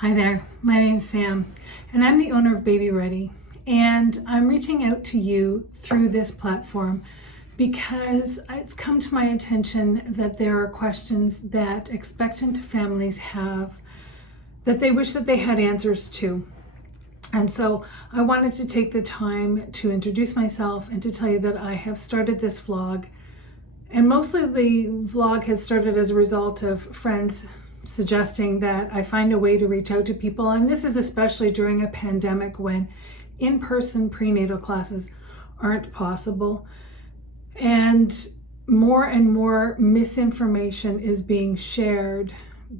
Hi there, my name's Sam, and I'm the owner of babyREADY, and I'm reaching out to you through this platform because it's come to my attention that there are questions that expectant families have that they wish that they had answers to. And so I wanted to take the time to introduce myself and to tell you that I have started this vlog. And mostly the vlog has started as a result of friends suggesting that I find a way to reach out to people. And this is especially during a pandemic when in-person prenatal classes aren't possible. And more misinformation is being shared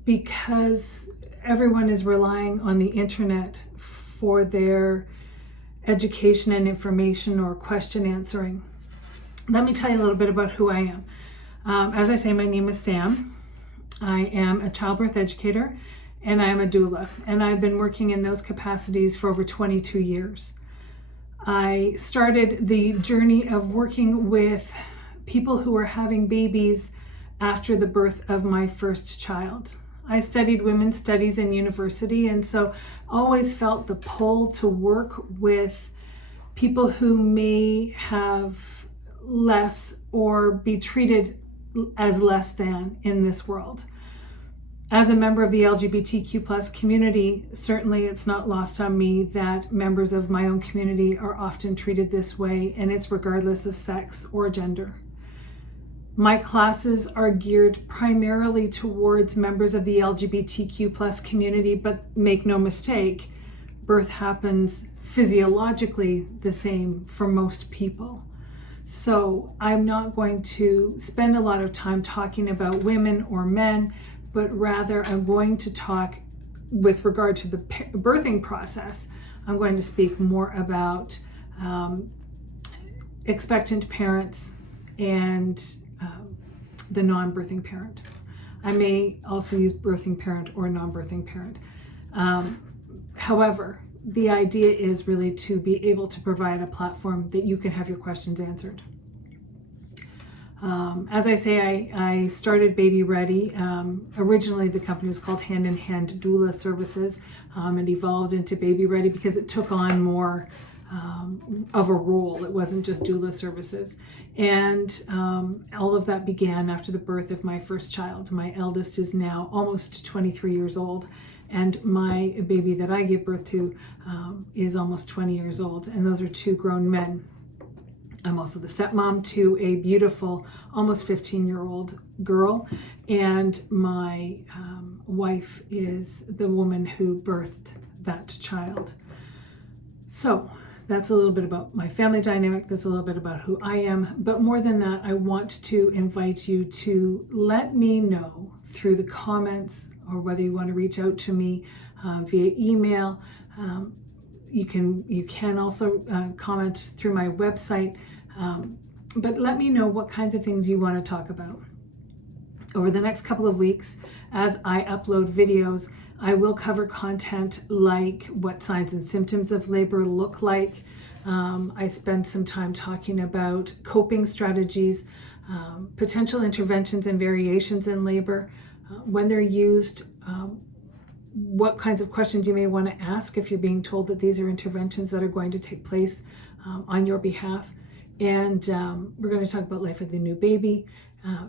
because everyone is relying on the internet for their education and information or question answering. Let me tell you a little bit about who I am. As I say, my name is Sam. I am a childbirth educator and I am a doula, and I've been working in those capacities for over 22 years. I started the journey of working with people who were having babies after the birth of my first child. I studied women's studies in university, and so always felt the pull to work with people who may have less or be treated as less than in this world. As a member of the LGBTQ+ community, certainly it's not lost on me that members of my own community are often treated this way, and it's regardless of sex or gender. My classes are geared primarily towards members of the LGBTQ+ community, but make no mistake, birth happens physiologically the same for most people. So I'm not going to spend a lot of time talking about women or men, but rather I'm going to talk with regard to the birthing process. I'm going to speak more about expectant parents and the non-birthing parent. I may also use birthing parent or non-birthing parent. However, the idea is really to be able to provide a platform that you can have your questions answered. As I say, I started babyREADY. Originally, the company was called Hand in Hand Doula Services. It evolved into babyREADY because it took on more of a role. It wasn't just doula services. And all of that began after the birth of my first child. My eldest is now almost 23 years old. And my baby that I gave birth to is almost 20 years old. And those are two grown men. I'm also the stepmom to a beautiful, almost 15-year-old girl. And my wife is the woman who birthed that child. So that's a little bit about my family dynamic. That's a little bit about who I am. But more than that, I want to invite you to let me know through the comments, or whether you want to reach out to me via email. You can also comment through my website, but let me know what kinds of things you want to talk about. Over the next couple of weeks, as I upload videos, I will cover content like what signs and symptoms of labor look like. I spend some time talking about coping strategies, potential interventions and variations in labor, when they're used, what kinds of questions you may want to ask if you're being told that these are interventions that are going to take place on your behalf. And we're going to talk about life with a new baby,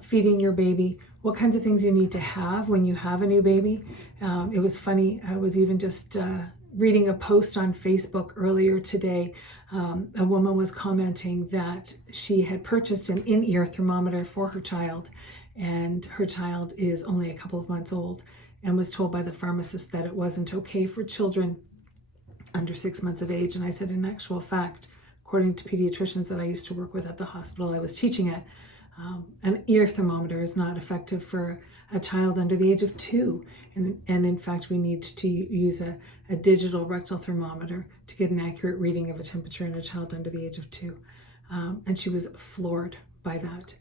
feeding your baby, what kinds of things you need to have when you have a new baby. It was funny, I was even just reading a post on Facebook earlier today. A woman was commenting that she had purchased an in-ear thermometer for her child, and her child is only a couple of months old, and was told by the pharmacist that it wasn't okay for children under 6 months of age. And I said, in actual fact, according to pediatricians that I used to work with at the hospital I was teaching at, an ear thermometer is not effective for a child under the age of 2. And in fact, we need to use a digital rectal thermometer to get an accurate reading of a temperature in a child under the age of 2. And she was floored by that,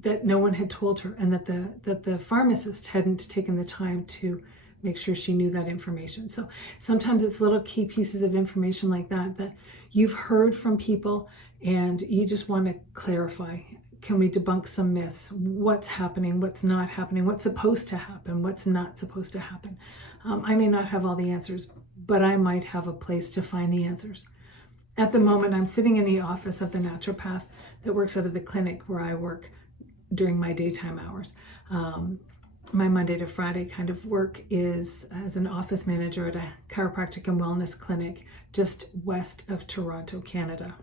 that no one had told her, and that the pharmacist hadn't taken the time to make sure she knew that information. So sometimes it's little key pieces of information like that that you've heard from people and you just want to clarify. Can we debunk some myths? What's happening? What's not happening? What's supposed to happen? What's not supposed to happen? I may not have all the answers, but I might have a place to find the answers. At the moment, I'm sitting in the office of the naturopath that works out of the clinic where I work during my daytime hours. My Monday to Friday kind of work is as an office manager at a chiropractic and wellness clinic just west of Toronto, Canada.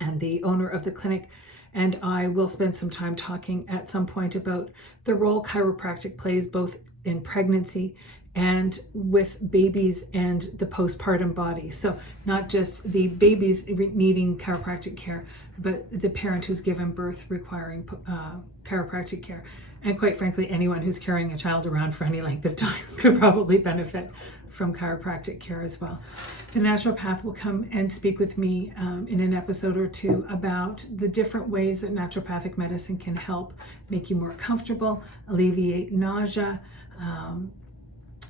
And the owner of the clinic and I will spend some time talking at some point about the role chiropractic plays both in pregnancy and with babies and the postpartum body. So not just the babies needing chiropractic care, but the parent who's given birth requiring chiropractic care. And quite frankly, anyone who's carrying a child around for any length of time could probably benefit from chiropractic care as well. The naturopath will come and speak with me in an episode or two about the different ways that naturopathic medicine can help make you more comfortable, alleviate nausea,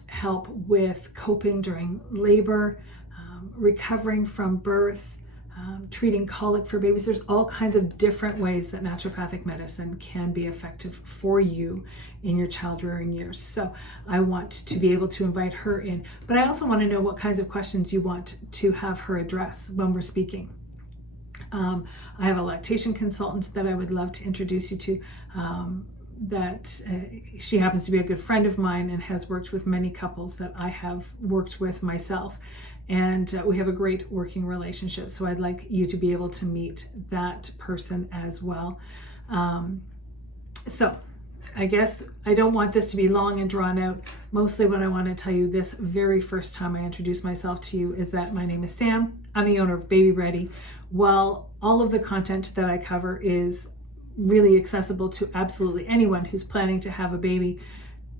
help with coping during labor, recovering from birth, treating colic for babies. There's all kinds of different ways that naturopathic medicine can be effective for you in your child rearing years. So I want to be able to invite her in, but I also want to know what kinds of questions you want to have her address when we're speaking. I have a lactation consultant that I would love to introduce you to. She happens to be a good friend of mine and has worked with many couples that I have worked with myself. And we have a great working relationship. So I'd like you to be able to meet that person as well. So I guess I don't want this to be long and drawn out. Mostly what I want to tell you this very first time I introduce myself to you is that my name is Sam. I'm the owner of babyREADY. While all of the content that I cover is really accessible to absolutely anyone who's planning to have a baby,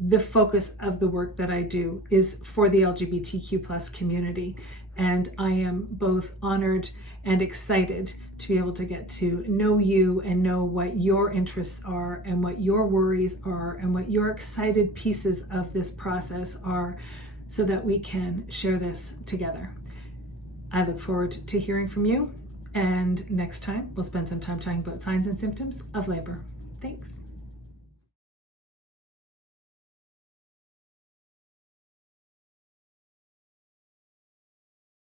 the focus of the work that I do is for the LGBTQ plus community. And I am both honored and excited to be able to get to know you and know what your interests are and what your worries are and what your excited pieces of this process are so that we can share this together. I look forward to hearing from you. And next time, we'll spend some time talking about signs and symptoms of labor. Thanks.